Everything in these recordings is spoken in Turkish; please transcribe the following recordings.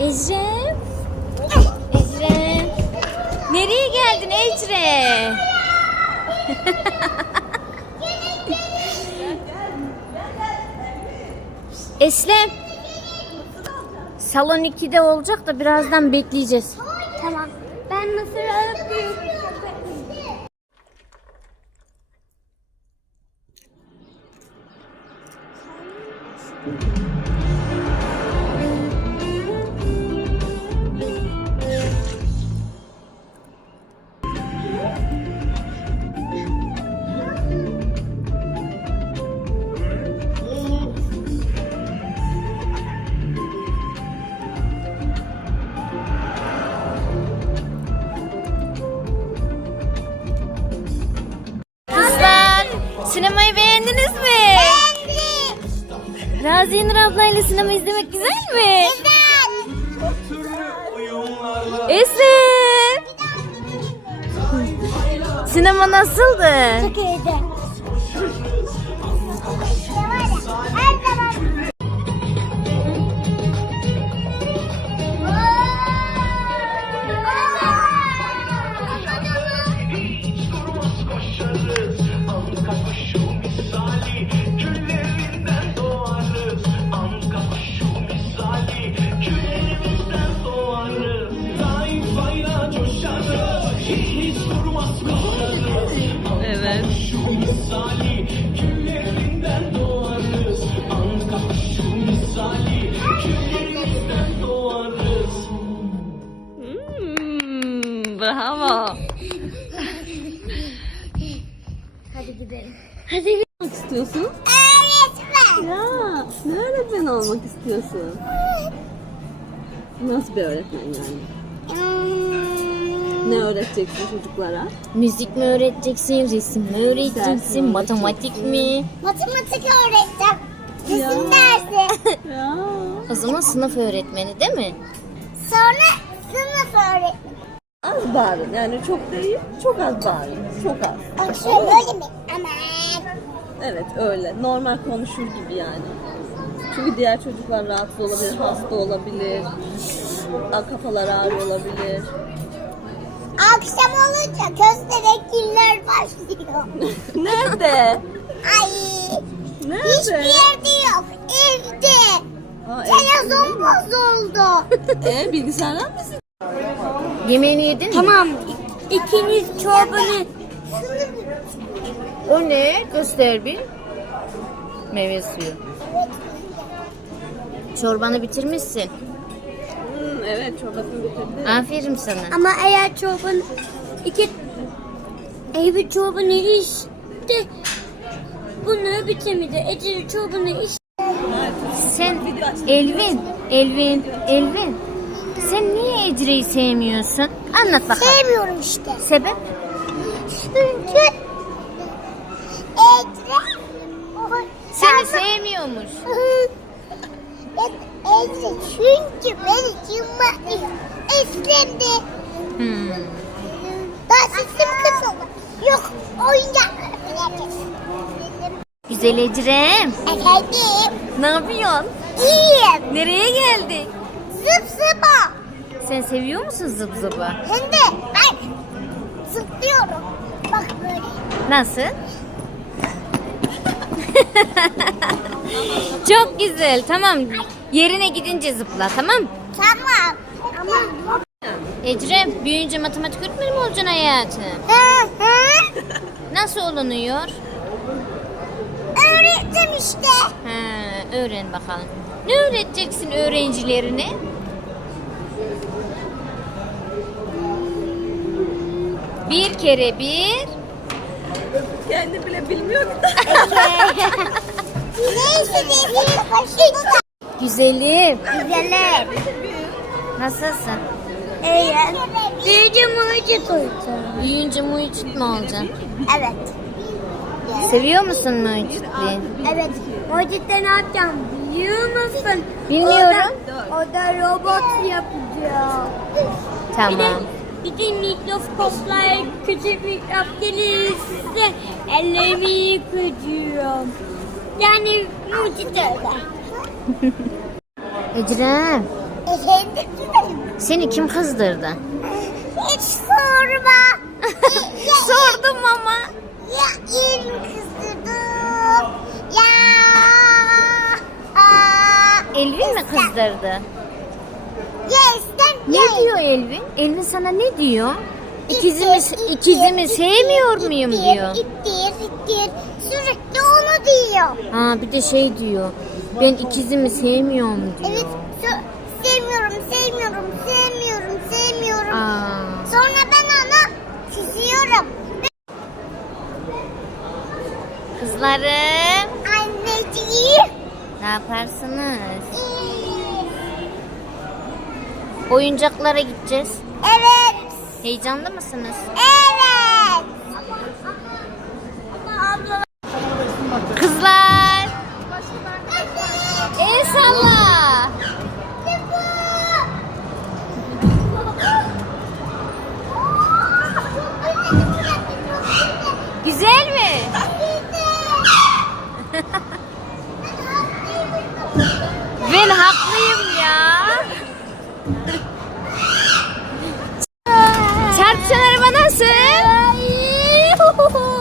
Ecre. Ecre. Nereye geldin Ecre? Eslem. Salon 2'de olacak da birazdan bekleyeceğiz. tamam. Ben nasıl alıp thank you izlediniz mi? Evet. Razi Yener ablayla sinema izlemek güzel mi? Güzel. Esri. Sinema nasıldı? Çok iyiydi. hmm, bravo. Hadi gidelim. Hadi ne istiyorsun? Öğretmen. Ya ne öğretmen istiyorsun? Nasıl bir öğretmen yani? ne öğreteceksin çocuklara? Müzik mi öğreteceksin, resim mi öğreteceksin, Sersim matematik öğreteceksin. mi? Matematik öğreteceğim. Resim ya. dersi. Ya. O zaman sınıf öğretmeni değil mi? Sonra sınıf öğretmeni. Az bağırın yani çok değil, çok az bağırın. Çok az. Bak şöyle böyle mi? Aman. Evet öyle, normal konuşur gibi yani. Çünkü diğer çocuklar rahatsız olabilir, hasta olabilir, kafalar ağır olabilir. Akşam olunca gösterek giller başlıyor. Nerede? Ay. Nerede? Hiçbir yerde yok. Evde. Telefon bozuldu. E ee, bilgisayarda mısın? Yemeğini yedin tamam, mi? Tamam. İki, İkiniz çorbanı. O ne? Göster bir. Meyve suyu. Evet. Çorbanı bitirmişsin. Evet çorbasını bitirdi. Aferin sana. Ama eğer çorbun iki evi çorbunu içti işte, bunu bitirmedi. Ecevi çorbunu iş? İşte. Sen, Sen elvin, elvin, Elvin, Elvin. Sen niye Ecre'yi sevmiyorsun? Anlat sevmiyorum bakalım. Sevmiyorum işte. Sebep? Çünkü Ecre seni ben, sevmiyormuş. Hı. Çünkü benim cuma eslendi. Hmm. Daha sesim kısaldı. Yok oyuncak. Güzel Ecrem. Efendim. Ne yapıyorsun? İyiyim. Nereye geldin? Zıp zıba. Sen seviyor musun zıp zıba? Hem de ben zıplıyorum. Bak böyle. Nasıl? Çok güzel. Tamam. Ay. Yerine gidince zıpla tamam mı? Tamam. Tamam. Ecre büyüyünce matematik öğretmeni mi olacaksın hayatım? Nasıl olunuyor? Öğrettim işte. Ha, öğren bakalım. Ne öğreteceksin öğrencilerine? Bir kere bir. Kendi bile bilmiyor ki. Neyse diye bir başını Güzelim. Güzelim. Nasılsın? İyi. Büyüyünce mıcık olacağım. Büyüyünce mıcık mı olacağım? Evet. Seviyor musun mıcıklı? Evet. Mıcıkta ne yapacağım? Büyüyor musun? Bilmiyorum. O da, o da robot yapacağım. Tamam. Bir de, de mikroskoplar, küçük mikrop gelir size. Ellerimi yıkıyorum. Yani mucit öyle. Ecrem. Seni kim kızdırdı? Hiç sorma. Sordum ama. Ya kim kızdırdım? Ya, ya, ya, ya. Elvin İster. mi kızdırdı? Ya, ya, ya, ya. Ne ya, ya, ya. diyor Elvin? Elvin sana ne diyor? İkizimi, ikizimi, itir, ikizimi itir, sevmiyor itir, muyum itir, diyor. İttir, ittir, ittir. Sürekli onu diyor. Ha bir de şey diyor. Ben ikizimi sevmiyorum diyor. Evet. Sevmiyorum, sevmiyorum, sevmiyorum, sevmiyorum. Aa. Sonra ben onu çiziyorum. Kızlarım. Anneciğim. Ne yaparsınız? İyi. Oyuncaklara gideceğiz. Evet. Heyecanlı mısınız? Evet.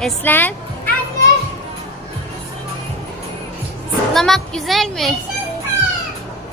Eslen. Anne. Sıklamak güzel mi? Eslen.